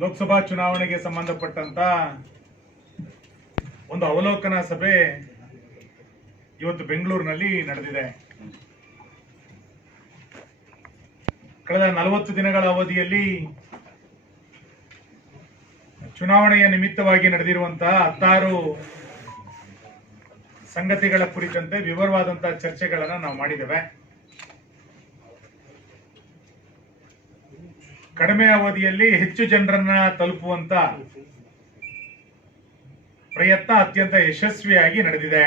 ಲೋಕಸಭಾ ಚುನಾವಣೆಗೆ ಸಂಬಂಧಪಟ್ಟಂತ ಒಂದು ಅವಲೋಕನ ಸಭೆ ಇವತ್ತು ಬೆಂಗಳೂರಿನಲ್ಲಿ ನಡೆದಿದೆ. ಕಳೆದ 40 ದಿನಗಳ ಅವಧಿಯಲ್ಲಿ ಚುನಾವಣೆಯ ನಿಮಿತ್ತವಾಗಿ ನಡೆದಿರುವಂತಹ 16 ಸಂಗತಿಗಳ ಕುರಿತಂತೆ ವಿವರವಾದಂತಹ ಚರ್ಚೆಗಳನ್ನು ನಾವು ಮಾಡಿದ್ದೇವೆ. ಕಡಿಮೆ ಅವಧಿಯಲ್ಲಿ ಹೆಚ್ಚು ಜನರನ್ನ ತಲುಪುವಂತ ಪ್ರಯತ್ನ ಅತ್ಯಂತ ಯಶಸ್ವಿಯಾಗಿ ನಡೆದಿದೆ.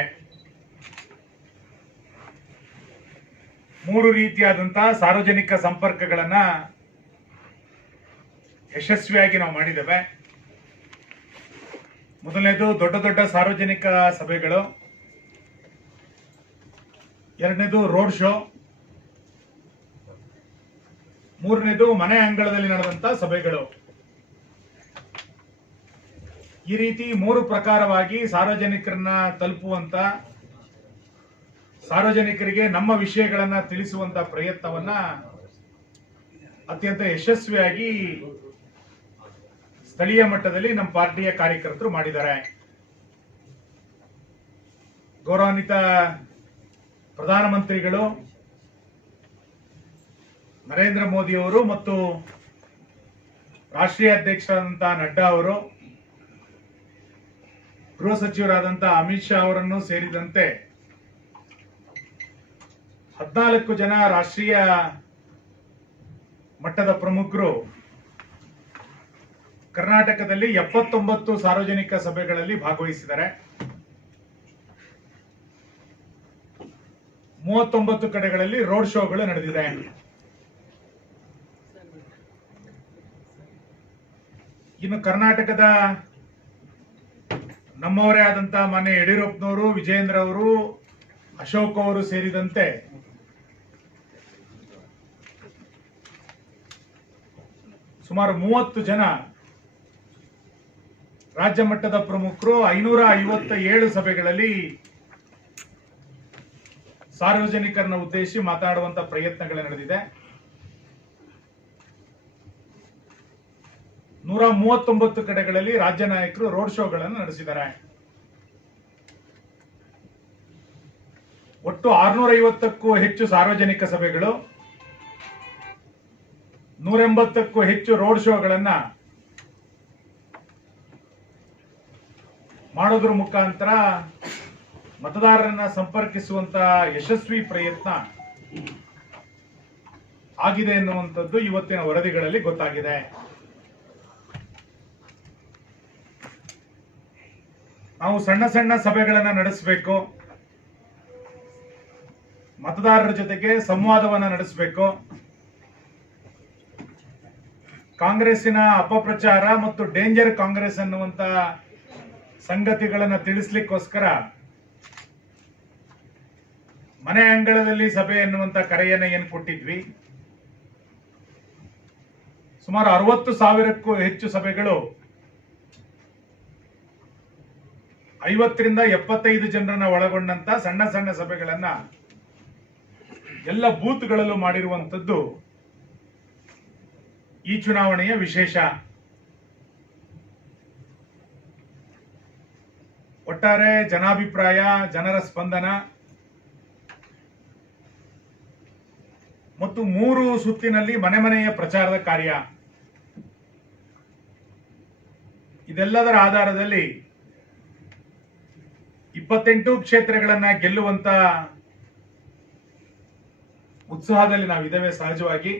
3 ರೀತಿಯಾದಂತಹ ಸಾರ್ವಜನಿಕ ಸಂಪರ್ಕಗಳನ್ನ ಯಶಸ್ವಿಯಾಗಿ ನಾವು ಮಾಡಿದ್ದೇವೆ. ಮೊದಲನೇದು ದೊಡ್ಡ ದೊಡ್ಡ ಸಾರ್ವಜನಿಕ ಸಭೆಗಳು, ಎರಡನೇದು ರೋಡ್ ಶೋ, ಮೂರನೇದು ಮನೆ ಅಂಗಳದಲ್ಲಿ ನಡೆದಂತ ಸಭೆಗಳು. ಈ ರೀತಿ 3 ಪ್ರಕಾರವಾಗಿ ಸಾರ್ವಜನಿಕರನ್ನ ತಲುಪುವಂತ, ಸಾರ್ವಜನಿಕರಿಗೆ ನಮ್ಮ ವಿಷಯಗಳನ್ನ ತಿಳಿಸುವಂತ ಪ್ರಯತ್ನವನ್ನ ಅತ್ಯಂತ ಯಶಸ್ವಿಯಾಗಿ ಸ್ಥಳೀಯ ಮಟ್ಟದಲ್ಲಿ ನಮ್ಮ ಪಾರ್ಟಿಯ ಕಾರ್ಯಕರ್ತರು ಮಾಡಿದ್ದಾರೆ. ಗೌರವಾನ್ವಿತ ಪ್ರಧಾನಮಂತ್ರಿಗಳು ನರೇಂದ್ರ ಮೋದಿ ಅವರು ಮತ್ತು ರಾಷ್ಟ್ರೀಯ ಅಧ್ಯಕ್ಷರಾದಂತಹ ನಡ್ಡಾ ಅವರು, ಗೃಹ ಸಚಿವರಾದಂತಹ ಅಮಿತ್ ಶಾ ಅವರನ್ನು ಸೇರಿದಂತೆ 14 ಜನ ರಾಷ್ಟ್ರೀಯ ಮಟ್ಟದ ಪ್ರಮುಖರು ಕರ್ನಾಟಕದಲ್ಲಿ 79 ಸಾರ್ವಜನಿಕ ಸಭೆಗಳಲ್ಲಿ ಭಾಗವಹಿಸಿದ್ದಾರೆ. 39 ಕಡೆಗಳಲ್ಲಿ ರೋಡ್ ಶೋಗಳು ನಡೆದಿದೆ. ಇನ್ನು ಕರ್ನಾಟಕದ ನಮ್ಮವರೇ ಆದಂತಹ ಮಾನ್ಯ ಯಡಿಯೂರಪ್ಪನವರು, ವಿಜಯೇಂದ್ರ ಅವರು, ಅಶೋಕ್ ಅವರು ಸೇರಿದಂತೆ ಸುಮಾರು 30 ಜನ ರಾಜ್ಯ ಮಟ್ಟದ ಪ್ರಮುಖರು 557 ಸಭೆಗಳಲ್ಲಿ ಸಾರ್ವಜನಿಕರನ್ನ ಉದ್ದೇಶಿಸಿ ಮಾತಾಡುವಂತ ಪ್ರಯತ್ನಗಳು ನಡೆದಿದೆ. 139 ಕಡೆಗಳಲ್ಲಿ ರಾಜ್ಯ ನಾಯಕರು ರೋಡ್ ಶೋಗಳನ್ನು ನಡೆಸಿದ್ದಾರೆ. ಒಟ್ಟು 650ಕ್ಕೂ ಹೆಚ್ಚು ಸಾರ್ವಜನಿಕ ಸಭೆಗಳು, 180ಕ್ಕೂ ಹೆಚ್ಚು ರೋಡ್ ಶೋಗಳನ್ನ ಮಾಡೋದ್ರ ಮುಖಾಂತರ ಮತದಾರರನ್ನ ಸಂಪರ್ಕಿಸುವಂತ ಯಶಸ್ವಿ ಪ್ರಯತ್ನ ಆಗಿದೆ ಎನ್ನುವಂಥದ್ದು ಇವತ್ತಿನ ವರದಿಗಳಲ್ಲಿ ಗೊತ್ತಾಗಿದೆ. ನಾವು ಸಣ್ಣ ಸಣ್ಣ ಸಭೆಗಳನ್ನ ನಡೆಸಬೇಕು, ಮತದಾರರ ಜೊತೆಗೆ ಸಂವಾದವನ್ನ ನಡೆಸಬೇಕು. ಕಾಂಗ್ರೆಸ್ಸಿನ ಅಪಪ್ರಚಾರ ಮತ್ತು ಡೇಂಜರ್ ಕಾಂಗ್ರೆಸ್ ಅನ್ನುವಂತ ಸಂಗತಿಗಳನ್ನ ತಿಳಿಸ್ಲಿಕ್ಕೋಸ್ಕರ ಮನೆ ಅಂಗಳದಲ್ಲಿ ಸಭೆ ಎನ್ನುವಂತ ಕರೆಯನ್ನ ಏನು ಕೊಟ್ಟಿದ್ವಿ, ಸುಮಾರು 60,000ಕ್ಕೂ ಹೆಚ್ಚು ಸಭೆಗಳು 50 ರಿಂದ 75 ಜನರನ್ನ ಒಳಗೊಂಡಂತ ಸಣ್ಣ ಸಣ್ಣ ಸಭೆಗಳನ್ನ ಎಲ್ಲ ಬೂತ್ಗಳಲ್ಲೂ ಮಾಡಿರುವಂತದ್ದು ಈ ಚುನಾವಣೆಯ ವಿಶೇಷ. ಒಟ್ಟಾರೆ ಜನಾಭಿಪ್ರಾಯ, ಜನರ ಸ್ಪಂದನ ಮತ್ತು 3 ಸುತ್ತಿನಲ್ಲಿ ಮನೆ ಮನೆಯ ಪ್ರಚಾರದ ಕಾರ್ಯ, ಇದೆಲ್ಲದರ ಆಧಾರದಲ್ಲಿ 28 ಕ್ಷೇತ್ರಗಳನ್ನ ಗೆಲ್ಲುವಂತ ಉತ್ಸಾಹದಲ್ಲಿ ನಾವಿದ್ದೇವೆ. ಸಹಜವಾಗಿ